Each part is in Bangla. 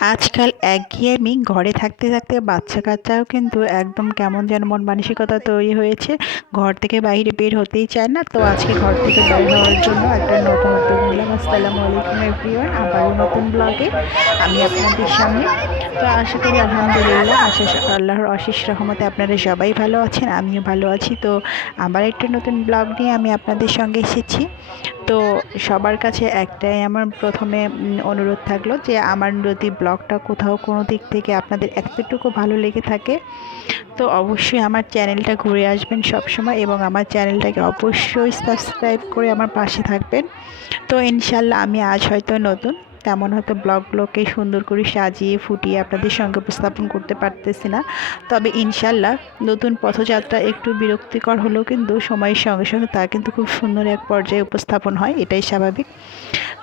আজকাল একঘেয়েমি ঘরে থাকতে থাকতে বাচ্চা কাচ্চাও কিন্তু একদম কেমন যেন মন মানসিকতা তৈরি হয়েছে। ঘর থেকে বাইরে বের হতেই চায় না। তো আজকে ঘর থেকে বের হওয়ার জন্য একটা নতুন উদ্যোগ নিলাম। আসসালামু আলাইকুম এভরিওয়ান, আবারও নতুন ব্লগে আমি আপনাদের সামনে। তো আশা করি আলহামদুলিল্লাহ, আল্লাহর অশেষ রহমতে আপনারা সবাই ভালো আছেন, আমিও ভালো আছি। তো আবার একটা নতুন ব্লগ নিয়ে আমি আপনাদের সঙ্গে এসেছি। তো সবার কাছে একটাই আমার প্রথমে অনুরোধ থাকলো যে আমার যদি ব্লগটা কোথাও কোনো দিক থেকে আপনাদের এতটুকু ভালো লেগে থাকে তো অবশ্যই আমার চ্যানেলটা ঘুরে আসবেন সব সময়, এবং আমার চ্যানেলটাকে অবশ্যই সাবস্ক্রাইব করে আমার পাশে থাকবেন। তো ইনশাল্লাহ আমি আজ হয়তো নতুন, তেমন হয়তো ব্লগগুলোকে সুন্দর করে সাজিয়ে ফুটিয়ে আপনাদের সঙ্গে উপস্থাপন করতে পারতেছি না। তবে ইনশাল্লাহ নতুন পথযাত্রা একটু বিরক্তিকর হলেও কিন্তু সময়ের সঙ্গে সঙ্গে তা কিন্তু খুব সুন্দর এক পর্যায়ে উপস্থাপন হয়, এটাই স্বাভাবিক।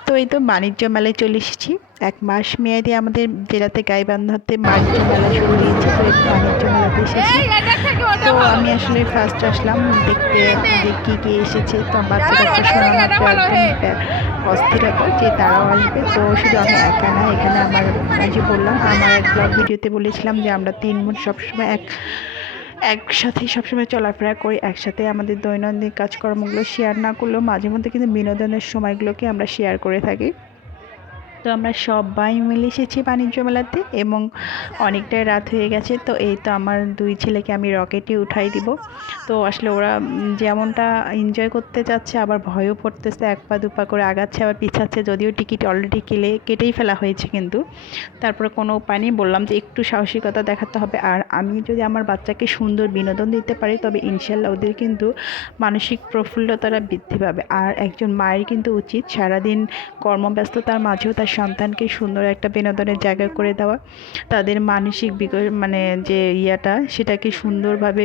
তো এই তো বাণিজ্য মেলায় চলে এসেছি। 1 মাস মেয়াদি আমাদের জেলাতে গাইবান্ধাতে বাণিজ্য মেলা শুরু হয়েছে। তো এই বাণিজ্য মেলাতে এসেছি। তো আমি আসলে ফার্স্ট আসলাম দেখতে যে কী কী এসেছে। তো বাচ্চা কাচ্চা শোনা মাত্র একদম অস্থিরতা যে তারাও আসবে। তো শুধু আমি একা না, এখানে আমার যে বললাম আমার এক ব্লগ ভিডিওতে বলেছিলাম যে আমরা 3 বোন সবসময় একসাথেই সবসময় চলাফেরা করি, একসাথে আমাদের দৈনন্দিন কাজকর্মগুলো শেয়ার না করলেও মাঝে মধ্যে কিন্তু বিনোদনের সময়গুলোকে আমরা শেয়ার করে থাকি। তো আমরা সবাই মিলে এসেছি বাণিজ্য মেলাতে, এবং অনেকটাই রাত হয়ে গেছে। তো এই তো আমার 2 ছেলেকে আমি রকেটে উঠাই দিব। তো আসলে ওরা যেমনটা এনজয় করতে যাচ্ছে আবার ভয়ও পড়তেছে, 1 পা 2 পা করে আগাচ্ছে আবার পিছাচ্ছে, যদিও টিকিট অলরেডি কেটেই ফেলা হয়েছে। কিন্তু তারপরে কোনো উপায় নেই, বললাম যে একটু সাহসিকতা দেখাতে হবে। আর আমি যদি আমার বাচ্চাকে সুন্দর বিনোদন দিতে পারি তবে ইনশাল্লাহ ওদের কিন্তু মানসিক প্রফুল্লতাটা বৃদ্ধি পাবে। আর একজন মায়ের কিন্তু উচিত সারাদিন কর্মব্যস্ততার মাঝেও তার সন্তানকে সুন্দর একটা বিনোদনের জায়গা করে দেওয়া, তাদের মানসিক মানে যে সেটাকে সুন্দরভাবে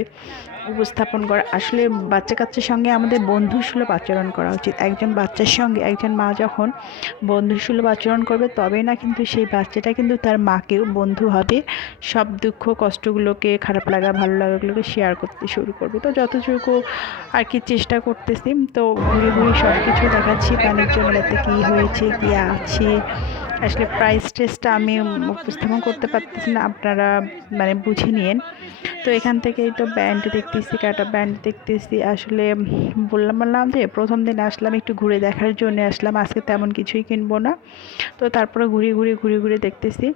উপস্থাপন করা। আসলে বাচ্চা কাচ্চার সঙ্গে আমাদের বন্ধুসুলভ আচরণ করা উচিত। একজন বাচ্চার সঙ্গে একজন মা যখন বন্ধুসুলভ আচরণ করবে তবেই না কিন্তু সেই বাচ্চাটা কিন্তু তার মাকেও বন্ধু হবে, সব দুঃখ কষ্টগুলোকে, খারাপ লাগা ভালো লাগাগুলোকে শেয়ার করতে শুরু করবে। তো যতটুকু আর কি চেষ্টা করতেছি। তো ঘুরে ঘুরে সব কিছু দেখাচ্ছি বাণিজ্য মেলাতে কী হয়েছে কী আছে। আসলে প্রাইস টেস্টটা আমি উপস্থাপন করতে পারতেছি না, আপনারা মানে বুঝে নিন। তো এখান থেকেই তো ব্যান্ড দেখতেছি, কাটা ব্যান্ড দেখতেছি। আসলে বললাম যে প্রথম দিন আসলাম একটু ঘুরে দেখার জন্য আসলাম, আজকে তেমন কিছুই কিনবো না। তো তারপরে ঘুরে ঘুরে দেখতেছি।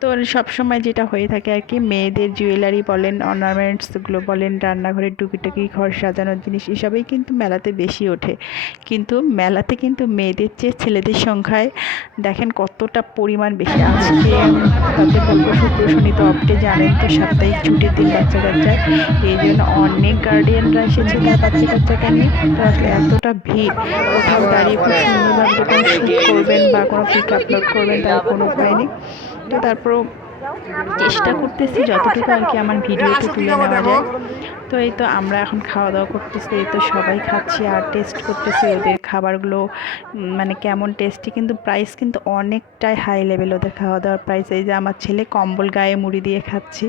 তো সবসময় যেটা হয়ে থাকে আর কি, মেয়েদের জুয়েলারি বলেন, অর্নামেন্টসগুলো বলেন, রান্নাঘরের টুকিটাকি ঘর সাজানোর জিনিস এসবই কিন্তু মেলাতে বেশি ওঠে। কিন্তু মেলাতে কিন্তু মেয়েদের চেয়ে ছেলেদের সংখ্যায় দেখেন কতটা পরিমাণ বেশি। আজকে তাদের বলবো শুক্র শনি তো অফডে, জানেন তো সাপ্তাহিক ছুটির দিন বাচ্চা কাচ্চার, এই জন্য অনেক গার্ডিয়ানরা এসেছে তার বাচ্চা কাচ্চাকে নিয়ে। তো আসলে এতটা ভিড়, কোথাও দাঁড়িয়ে খুব সুন্দরভাবে যে কোনো শ্যুট করবেন বা কোনো পিক আপলোড করবেন তার কোনো উপায় নেই। তো তারপরও চেষ্টা করতেছি যতটুকু আর কি আমার ভিডিওতে তুলে নেওয়া যায়। তো এই তো আমরা এখন খাওয়া দাওয়া করতেছি, এই তো সবাই খাচ্ছি আর টেস্ট করতেছি ওদের খাবারগুলো মানে কেমন টেস্টি। কিন্তু প্রাইস কিন্তু অনেকটাই হাই লেভেল ওদের খাওয়া দাওয়ার প্রাইস। এই যে আমার ছেলে কম্বল গায়ে মুড়ি দিয়ে খাচ্ছে।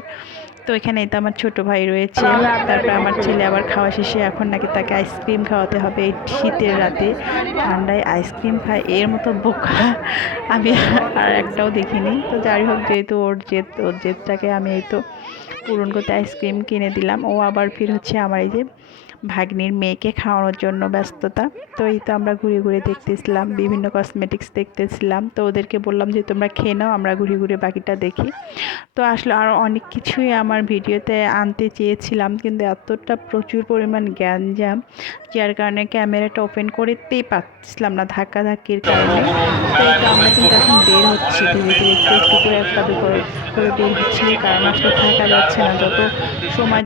তো এখানে তো আমার ছোট ভাই রয়েছে। তারপরে আমার ছেলে আবার খাওয়া শেষে এখন নাকি তাকে আইসক্রিম খাওয়াতে হবে। এই শীতের রাতে ঠান্ডায় আইসক্রিম খায়, এর মতো বোকা আমি আর একটাও দেখিনি। তো যাই হোক, যেহেতু ওর জেদটাকে আমি এই তো পূরণ করতে আইসক্রিম কিনে দিলাম। ও আবার ফির হচ্ছে আমার এই যে ভাগ্নির মেয়েকে খাওয়ানোর জন্য ব্যস্ততা। তো এই তো আমরা ঘুরে ঘুরে দেখতেছিলাম, বিভিন্ন কসমেটিক্স দেখতেছিলাম। তো ওদেরকে বললাম যে তোমরা খেয়ে নাও, আমরা ঘুরে ঘুরে বাকিটা দেখি। তো আসলে আরও অনেক কিছুই আমার ভিডিওতে আনতে চেয়েছিলাম, কিন্তু এতটা প্রচুর পরিমাণ গ্যাঞ্জাম, যার কারণে ক্যামেরাটা ওপেন করতেই পারছিলাম না ধাক্কাধাক্কির কারণে। তো এই তো আমরা কিন্তু এখন বের হচ্ছি ধীরে ধীরে, একটু একটু করে 1 পা 2 পা করে বের হচ্ছি, কারণ আসলে থাকা যাচ্ছে না। যত সময়